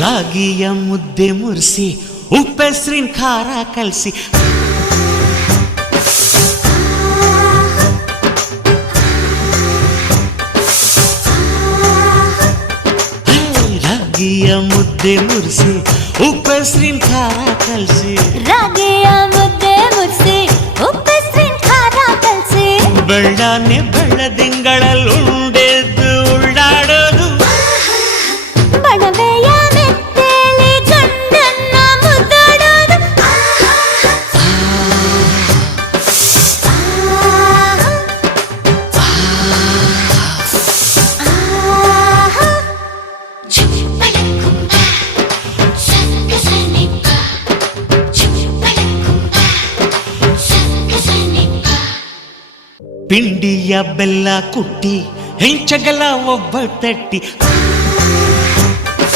ರಾಗಿಯ ಮುದ್ದೆ ಮುರಿಸಿ ಉಪ್ಪೆಸರಿನ ಖಾರ ಕಲಸಿ ರಾಗಿಯ ಮುದ್ದೆ ಮುರಿಸಿ ಉಪ್ಪೆಸರಿನ ಖಾರ ಕಲಸಿ ರಾಗಿಯ ಮುದ್ದೆ ಮುರಿಸಿ ಉಪ್ಪೆಸರಿನ ಖಾರ ಕಲಸಿ ಬೆಳ್ಳನೆ ಬೆಳ್ಳದಿಂಗಳಲ್ಲುಂಡೆದ್ದು ಉಳ್ಳಾಡೋದು ಬಣವೆಯ ಮೆತ್ತೇಲಿ ಗಂಡನ್ನ ಮುದ್ದಾಡೋದು ಪಿಂಡಿಯ ಬೆಲ್ಲ ಕುಟ್ಟಿ ಹೆಂಚಗಲ ಒಬ್ಬ ತಟ್ಟಿ